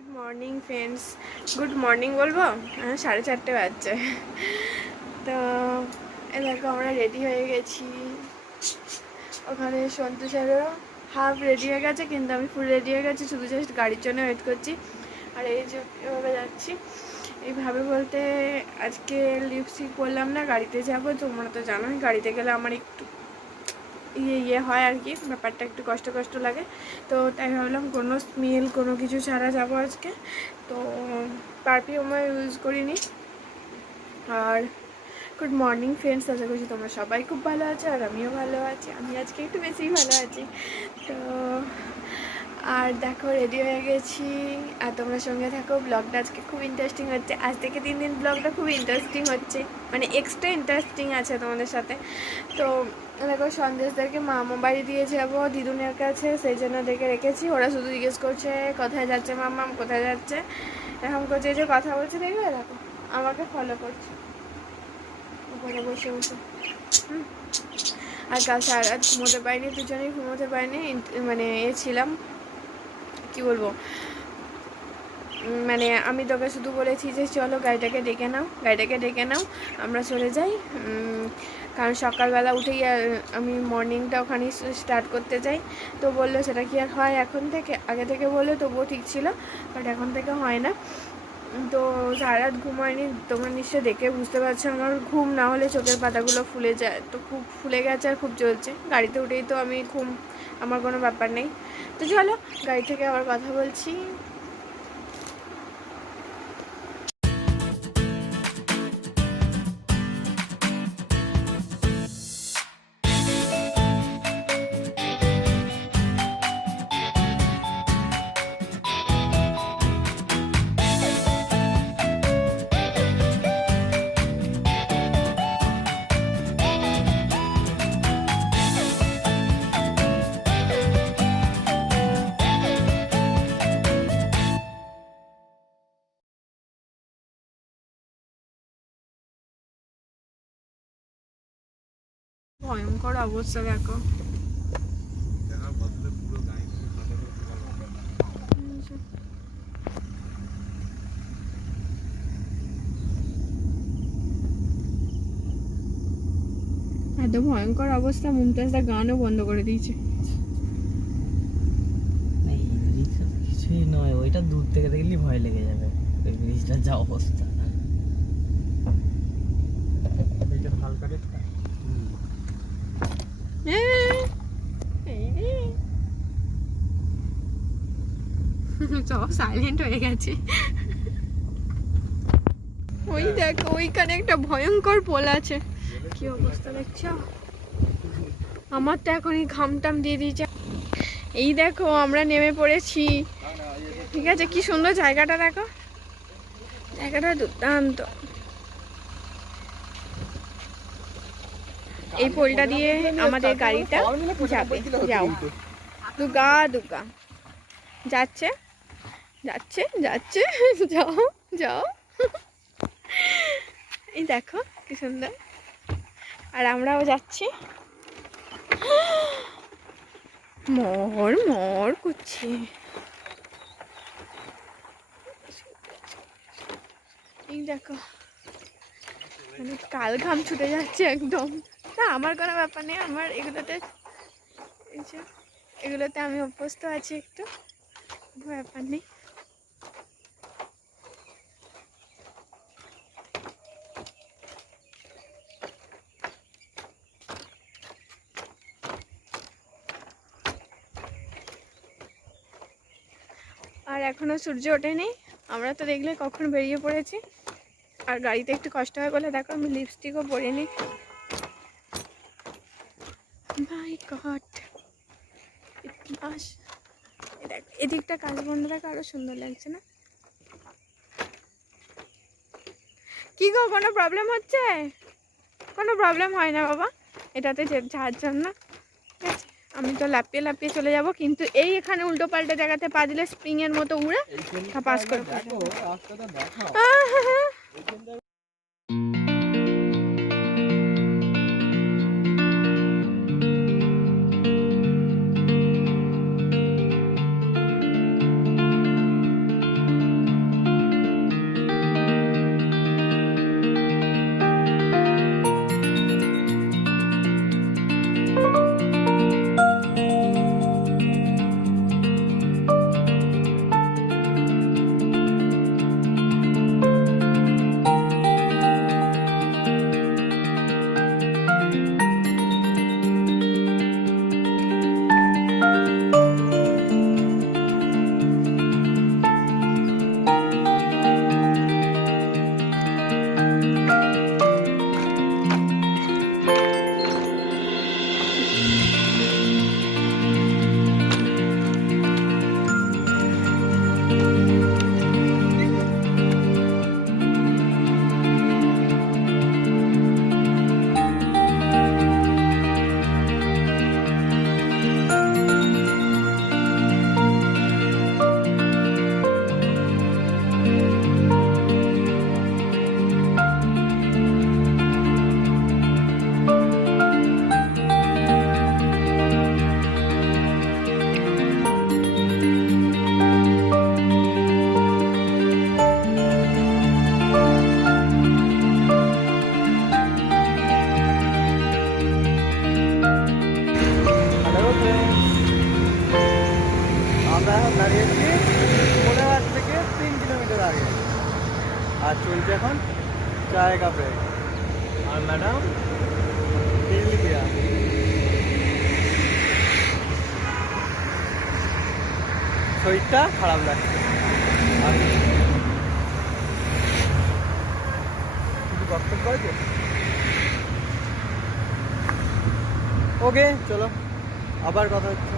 Good morning friends, good morning বলবো, 4:30 বাজছে। তো দেখো আমরা রেডি হয়ে গেছি। ওখানে সন্তোষেরও হাফ রেডি হয়ে গেছে, কিন্তু আমি ফুল রেডি হয়ে গেছি, শুধু জাস্ট গাড়ির জন্য ওয়েট করছি। আর এই যে এভাবে যাচ্ছি। এইভাবে বলতে আজকে লিপস্টিক পরলাম না, গাড়িতে যাবো। তোমরা তো জানোই গাড়িতে গেলে আমার একটু ইয়ে হয় আর কি, ব্যাপারটা একটু কষ্ট কষ্ট লাগে। তো তাই ভাবলাম কোনো স্মেল কোনো কিছু ছাড়া যাবো আজকে। তো পারফিউমও ইউজ করিনি। আর গুড মর্নিং ফ্রেন্ডস, আশা করছি তোমরা সবাই খুব ভালো আছো, আর আমিও ভালো আছি। আমি আজকে একটু বেশিই ভালো আছি। তো আর দেখো রেডি হয়ে গেছি, আর তোমরা সঙ্গে থাকো। ব্লগটা আজকে খুব ইন্টারেস্টিং হচ্ছে। আজ থেকে 3 দিন ব্লগটা খুব ইন্টারেস্টিং হচ্ছে, মানে এক্সট্রা ইন্টারেস্টিং আছে তোমাদের সাথে। তো দেখো সন্দেশদেরকে মামা বাড়ি দিয়ে যাবো দিদুনের কাছে, সেই জন্য ডেকে রেখেছি। ওরা শুধু জিজ্ঞেস করছে কোথায় যাচ্ছে মাম্মাম, কোথায় যাচ্ছে, এরকম করছে। যে কথা বলছে দেখবে, দেখো আমাকে ফলো করছে উপরে বসে বসে। আর কাল সারা রাত ঘুমোতে পারিনি, দুজনেই ঘুমোতে পারিনি। মানে ছিলাম, কি বলবো, মানে আমি তোকে শুধু বলেছি যে চলো গাড়িটাকে ডেকে নাও, আমরা চলে যাই। কারণ সকালবেলা উঠেই আমি মর্নিংটা ওখানে স্টার্ট করতে চাই। তো বললো সেটা কি আর হয় এখন থেকে, আগে থেকে বললো তবুও ঠিক ছিল, বাট এখন থেকে হয় না। তো সারা রাত ঘুমায়নি, তোমরা নিশ্চয়ই দেখে বুঝতে পারছো আমার ঘুম না হলে চোখের পাতাগুলো ফুলে যায়। তো খুব ফুলে গেছে আর খুব জ্বলছে। গাড়িতে উঠেই তো আমি ঘুম, আমার কোনো ব্যাপার নেই। তো চলো গাড়ি থেকে আবার কথা বলছি। ভয়ঙ্কর অবস্থা দেখো। এত ভয়ঙ্কর অবস্থা, মুমতাজদা গানও বন্ধ করে দিয়েছে। কিছুই নয়, ওইটা দূর থেকে দেখলেই ভয় লেগে যাবে। ওই ব্রিজটার যা অবস্থা। সব সাইলেন্ট হয়ে গেছে। ওই দেখো ওইখানে একটা ভয়ঙ্কর পোল আছে, কি অবস্থা দেখছো। আমার তো এখনই ঘামটাম দিয়ে দিয়েছে। এই দেখো আমরা নেমে পড়েছি, ঠিক আছে। কি সুন্দর জায়গাটা দেখো, জায়গাটা দুর্দান্ত। এই পোলটা দিয়ে আমাদের গাড়িটা যাবে। যাও দুগা দুগা, যাচ্ছে যাচ্ছে যাচ্ছে, যাও যাও। এই দেখো কি সুন্দর, আর আমরাও যাচ্ছি। মোর মোর করছে। এই দেখো মানে কাল ঘাম ছুটে যাচ্ছে একদম। না আমার কোনো ব্যাপার নেই, আমার এগুলোতে, এই যে এগুলোতে আমি অভ্যস্ত আছি, একটু ব্যাপার নেই। আর এখনো সূর্য ওঠেনি, আমরা তো দেখলে কখন বেরিয়ে পড়েছি। আর গাড়িতে একটু কষ্ট হয় বলে দেখো আমি লিপস্টিকও পরিনি। মাই গড, দেখ এদিকটা কাজ বন্ধ রাখা আরো সুন্দর লাগছে না? কি গো কোনো প্রবলেম হচ্ছে? কোনো প্রবলেম হয় না বাবা এটাতে যাওয়ার জন্য, ঠিক আছে। আমি তো লাপিয়ে লাপিয়ে চলে যাব, কিন্তু এই এখানে উল্টো পাল্টা জায়গাতে পা দিলে স্প্রিং এর মতো উড়ে পাস করে। আর চলছে এখন চায় কাপে। আর ম্যাডাম দিল্লিপিয়া শরীরটা খারাপ লাগছে। আর কিছু বক্তব্য আছে? ওকে চলো আবার কথা হচ্ছে।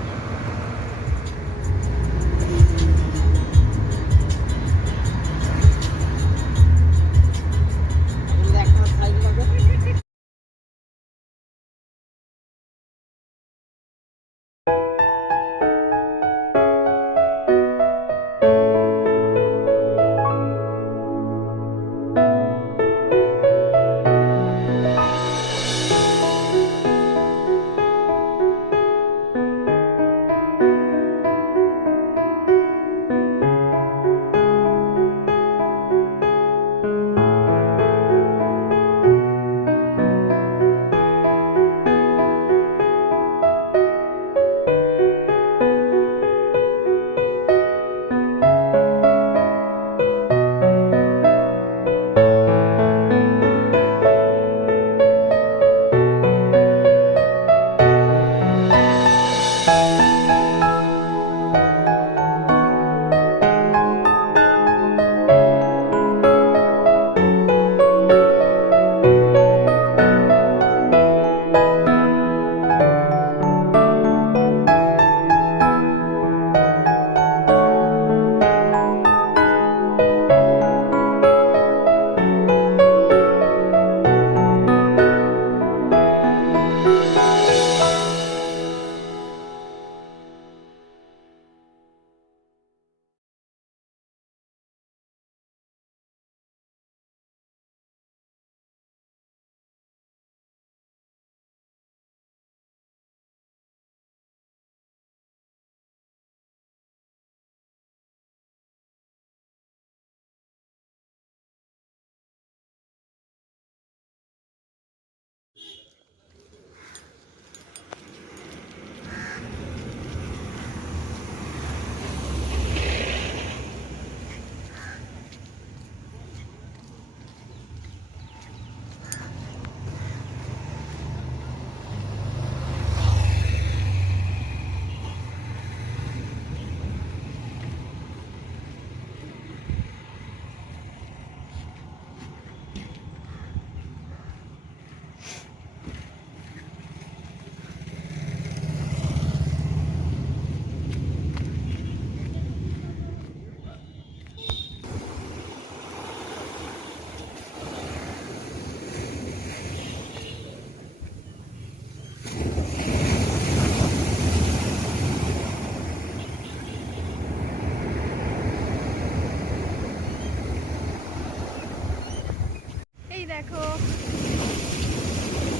দেখো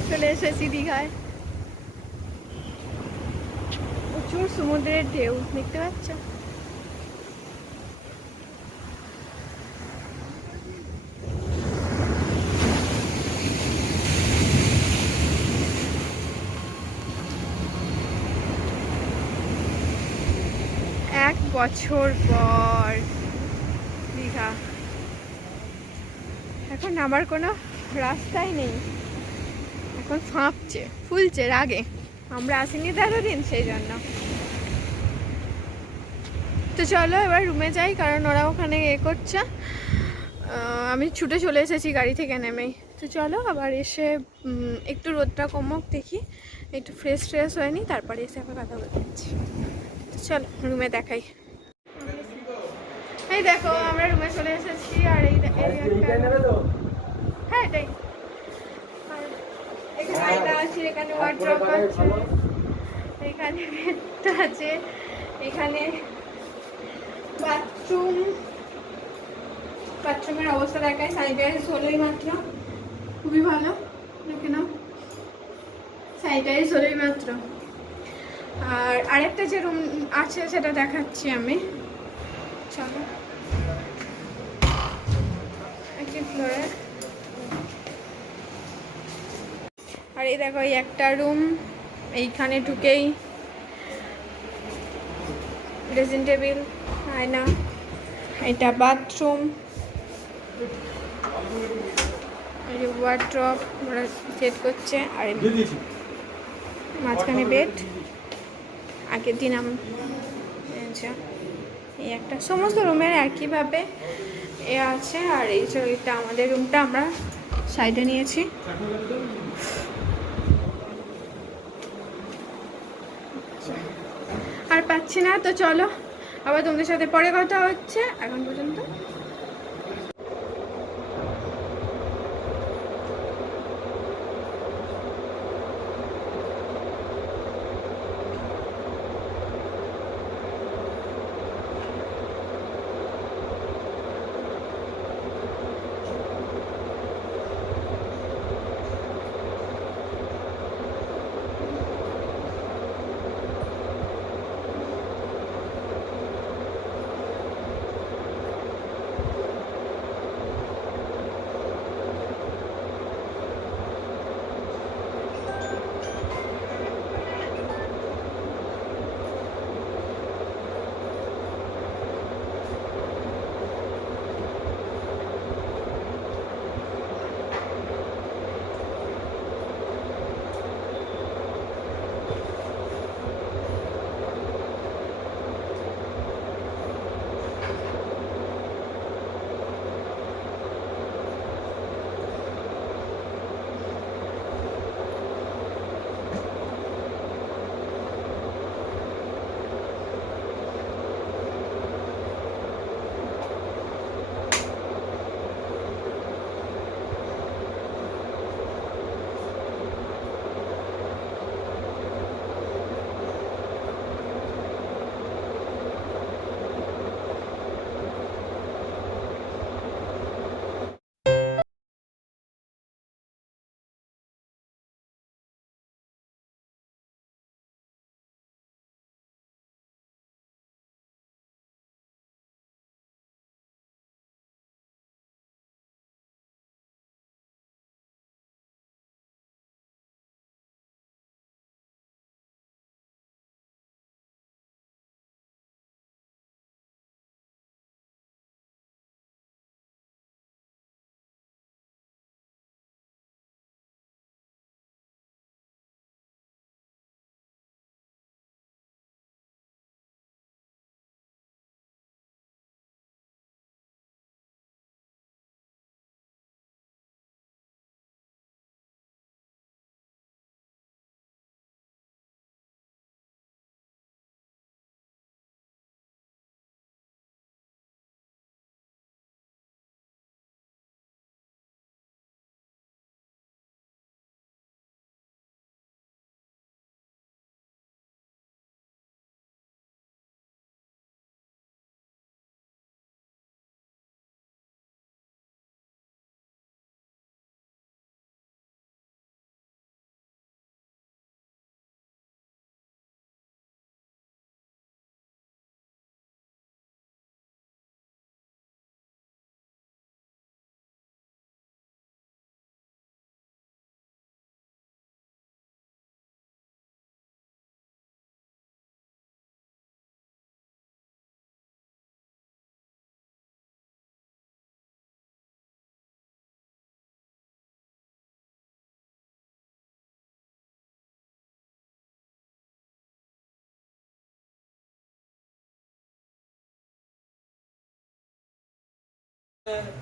চলে এসেছি দীঘায়। প্রচুর সমুদ্রের ঢেউ দেখতে পাচ্ছ। এক বছর পর দীঘা, এখন নামার কোনো রাস্তাই নেই, এখন ফাঁপছে ফুলছে রাগে। আমরা আসিনি তো এতদিন, সেই জন্য। তো চলো এবার রুমে যাই, কারণ ওরা ওখানে করছে। আমি ছুটে চলে এসেছি গাড়ি থেকে নেমেই। তো চলো আবার এসে একটু রোদটা কমুক দেখি, একটু ফ্রেশ হয়ে নিই, তারপরে এসে আবার কথা বলতে যাচ্ছি। তো চলো রুমে দেখাই। এই দেখো আমরা রুমে চলে এসেছি। আর এই হ্যাঁ এটাই, এখানে আয়না আছে, এখানে ওয়ার্ড্রপ আছে, এখানে বেডটা আছে, এখানে বাথরুমের অবস্থা দেখায়। স্যানিটাইজ হলোই মাত্র, খুবই ভালো, দেখে নাও স্যানিটাইজ হলোই মাত্র। আর আরেকটা যে রুম আছে সেটা দেখাচ্ছি আমি, চলো। ফ্লোরে আর এই দেখো এই একটা রুম, এইখানে ঢুকেই ড্রেসিং টেবিল, আয়না, এটা বাথরুম, এই যে ওয়ার্ড্রপ ওরা সেট করছে, আর মাঝখানে বেড। আগের দিন এই একটা সমস্ত রুমের একইভাবে এ আছে। আর এই যে এটা আমাদের রুমটা আমরা সাইডে নিয়েছি। আর পাচ্ছি না, তো চলো আবার তোমাদের সাথে পরে কথা হচ্ছে। এখন পর্যন্ত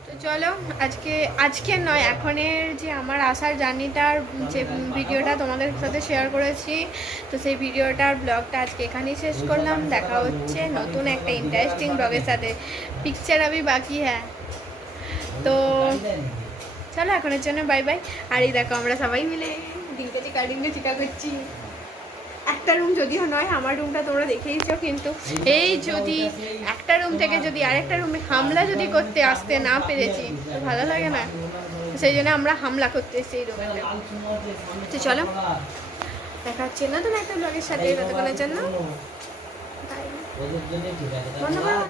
তো চলো আজকে নয়, এখনের যে আমার আসার জার্নিটার যে ভিডিওটা তোমাদের সাথে শেয়ার করেছি, তো সেই ভিডিওটার ব্লগটা আজকে এখানেই শেষ করলাম। দেখা হচ্ছে নতুন একটা ইন্টারেস্টিং ব্লগের সাথে। পিকচার আবি বাকি হ্যাঁ। তো চলো এখনের জন্য বাই বাই। আর এই দেখো আমরা সবাই মিলে দিনকে চিকা করছি। একটা রুম যদিও নয়, আমার রুমটা তোমরা দেখেইছো, কিন্তু এই যদি একটা রুম থেকে যদি আরেকটা রুমে হামলা যদি করতে আসতে না পেরেছি তো ভালো লাগে না, সেই জন্য আমরা হামলা করতে এসেছি এই রুমে। তো চলো দেখা হচ্ছে নতুন একটা ব্লগের সাথে, ততক্ষণের জন্য বাই।